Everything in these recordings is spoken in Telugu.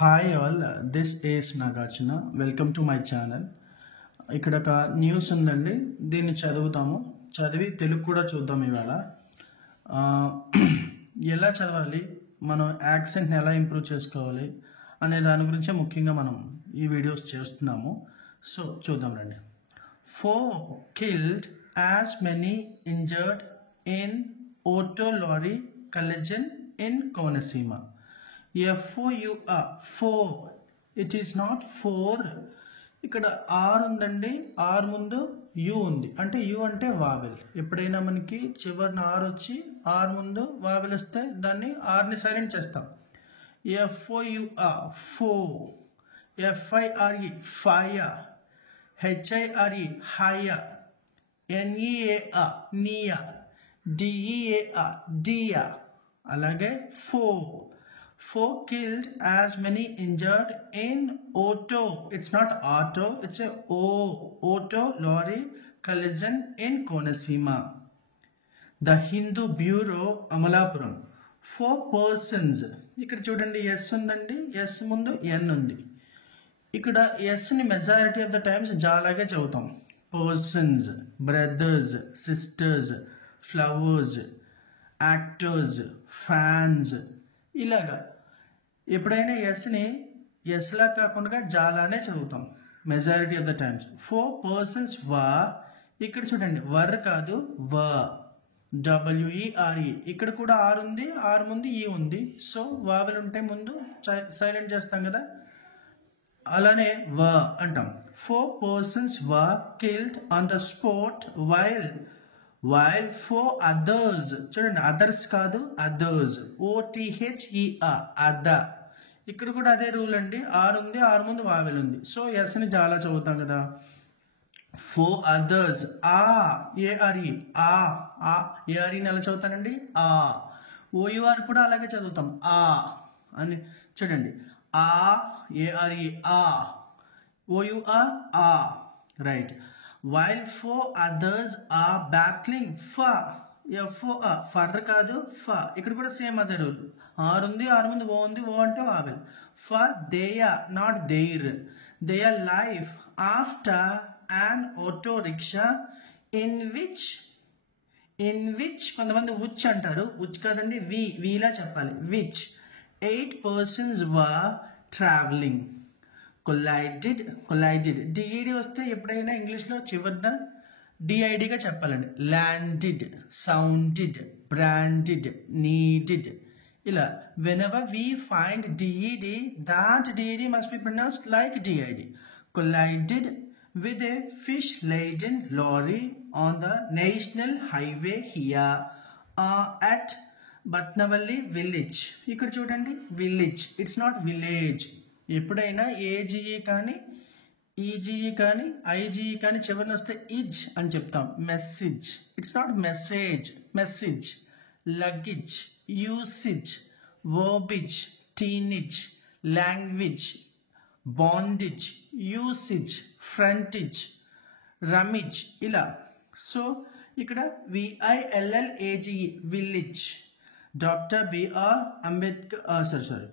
Hi all, this is Nagarjuna. Welcome to my channel. ఇక్కడ ఒక న్యూస్ ఉందండి, దీన్ని చదివి తెలుగు కూడా చూద్దాం ఇవాళ. ఎలా చదవాలి, మనం యాక్సెంట్ని ఎలా ఇంప్రూవ్ చేసుకోవాలి అనే దాని గురించే ముఖ్యంగా మనం ఈ వీడియోస్ చేస్తున్నాము. సో చూద్దాం రండి. 4 killed, as many injured in auto lorry collision in Konaseema. FOUR 4, it is not 4. ఇక్కడ ఆర్ ఉందండి, ఆర్ ముందు యు ఉంది, అంటే యు అంటే వావెల్. ఎప్పుడైనా మనకి చివరిన ఆర్ వచ్చి ఆర్ ముందు వావెల్ వస్తే దాన్ని ఆర్ని సైలెంట్ చేస్తాం. FOUR 4, FIRE fire, HIRE hire, NEAR Nia, DEAR డియా. అలాగే 4 killed, as many injured in auto, it's not auto, it's a auto lorry collision in Konaseema. The Hindu Bureau, Amalapuram. 4 persons. ఇక్కడ చూడండి, ఎస్ ఉందండి, ఎస్ ముందు ఎన్ ఉంది. ఇక్కడ ఎస్ని మెజారిటీ ఆఫ్ ద టైమ్స్ జాలాగే చదువుతాం. Persons, brothers, sisters, flowers, actors, fans, ఇలాగా. ఎప్పుడైనా ఎస్ని ఎస్లా కాకుండా జాలానే చదువుతాం majority of the times. 4 persons were, ఇక్కడ చూడండి వర్ కాదు WERE. ఇక్కడ కూడా ఆర్ ఉంది, ఆర్ ముందు ఈ ఉంది. సో వావెల్ ఉంటే ముందు సైలెంట్ చేస్తాం కదా, అలానే అంటాం. 4 persons were killed on the spot while 4 others, చూడండి అదర్స్ కాదు అదర్స్, OTHER అదర్. ఇక్కడ కూడా అదే రూల్ అండి, ఆర్ ఉంది, ఆర్ ముందు వావెల్ ఉంది. సో ఎస్ని చాలా చదువుతాం కదా. 4 others, ARE AREని ఎలా చదువుతానండి, OUR కూడా అలాగే చదువుతాం, అని చూడండి. ARE OUR right. While 4 others are battling for, for కాదు ఇక్కడ కూడా సేమ్ అదే రూల్. ఆర్ ఉంది, ఆర్ ముందు ఓ ఉంది, ఓ అంటే vowel. For their, not there, their life after an auto rickshaw in which కొంతమంది ఉచ్ అంటారు, ఉచ్ కాదండి వీలా చెప్పాలి, which 8 persons were traveling. Collided DED వస్తే ఎప్పుడైనా ఇంగ్లీష్లో చివరిన DIDగా చెప్పాలండి. ల్యాండెడ్, సౌండెడ్, బ్రాండెడ్, నీడెడ్, ఇలా. whenever we find DED, that DED must be pronounced like DID. collided with a fish laden lorry on the national highway here at Batnavalli village. ఇక్కడ చూడండి village, it's not village. ఎప్పుడైనా AGE కానీ EGE కానీ IGE కానీ చివరిని వస్తే ఇజ్ అని చెప్తాం. Message, it's not message. Luggage, usage, verbiage, teenage, language, bondage, usage, frontage, rummage, ఇలా. సో ఇక్కడ VILLAGE village. Doctor BR Ambedkar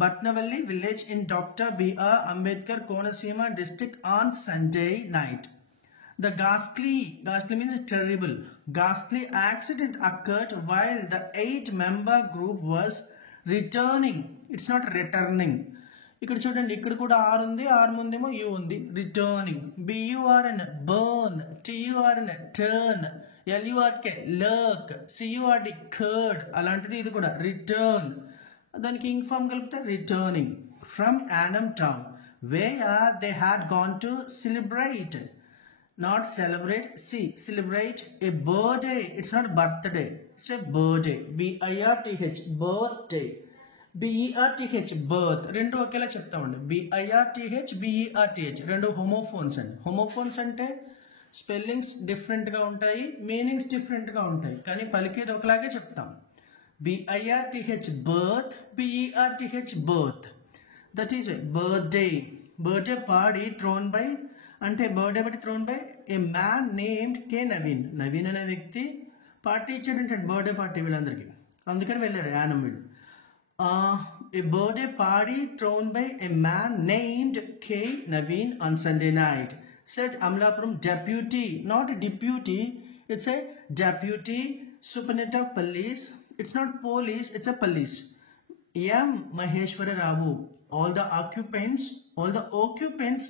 Batnavalli village in Dr. BR Ambedkar Konaseema district on Sunday night. The ghastly means terrible, ghastly accident occurred while the 8-member group was returning. It's not returning. ఇక్కడ చూడండి, ఇక్కడ కూడా ఆర్ ఉంది, ఆర్ ముందేమో యూ ఉంది. Returning, BURN burn, TURN turn, LURK లర్క్, CURD curd. అలాంటిది ఇది కూడా రిటర్న్. దానికి ఇంక్ ఫామ్ కలిపితే returning from annum town where they had gone to celebrate, not celebrate, celebrate A birthday. It's not birthday, it's a birthday. BIRTH birthday, BERTH birth. రెండు ఒకేలా చెప్తామండి. BIRTH BERTH రెండు హోమోఫోన్స్ అండి. హోమోఫోన్స్ అంటే స్పెల్లింగ్స్ డిఫరెంట్గా ఉంటాయి, మీనింగ్స్ డిఫరెంట్గా ఉంటాయి, కానీ పలికేది ఒకలాగే చెప్తాం. BIRTH birth, BERTH birth. That is birthday. Birthday party thrown by, అంటే బర్త్డే బట్టి thrown by a man named K. Naveen అనే వ్యక్తి పార్టీ ఇచ్చాడంటే బర్త్డే పార్టీ వీళ్ళందరికీ, అందుకని వెళ్ళారు యానం వీళ్ళు. a birthday party thrown by a man named K. Naveen on Sunday night, said Amlapuram deputy, not a deputy, it's a deputy superintendent of police. It's not police, it's a police. M. Maheshwara Ravu. All the occupants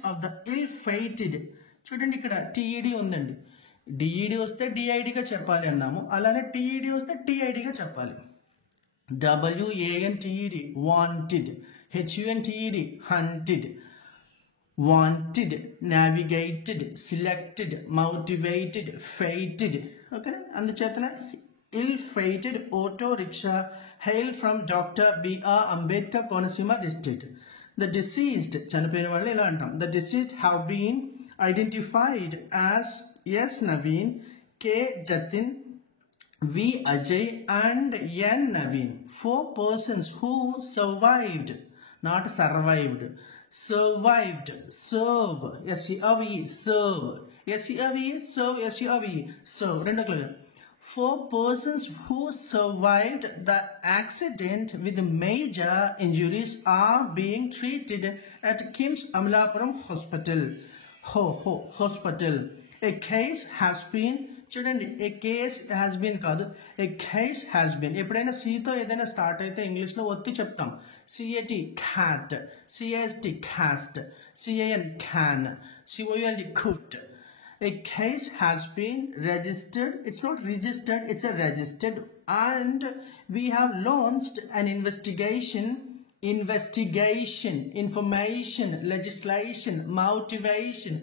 of the ill-fated. చూడండి ఇక్కడ టీఈడి ఉందండి. డిఈడి వస్తే డిఐడిగా చెప్పాలి అన్నాము, అలానే టీఈడి వస్తే టీఐడిగా చెప్పాలి. WANTED wanted, HUNTED hunted, wanted, navigated, selected, motivated, fated. Okay, అందుచేతన ill-fated auto rickshaw hail from Dr. B.R. Ambedkar Konaseema district. The deceased, చనిపోయిన వాళ్ళు ఇలా అంటాం. The deceased have been identified as S. Naveen, K. Jatin, V. Ajay and N. Naveen. 4 persons who survived, not survived. Survived, serve, S-E-R-V-E, serve, S-E-R-V-E, serve, S-E-R-V-E, serve. 4 persons who survived the accident with major injuries are being treated at KIMS Amalapuram Hospital. Hospital. A case has been, చూడండి, ఏ కేస్ హ్యాస్ బీన్ కాదు, ఏ కేస్ హ్యాస్ బీన్. ఎప్పుడైనా సీతో ఏదైనా స్టార్ట్ అయితే ఇంగ్లీష్లో ఒత్తి చెప్తాం. CAT cat, CAST cast, CAN can, COLD could. A case has been registered. It's not registered, it's a registered, and we have launched an investigation, information, legislation, motivation,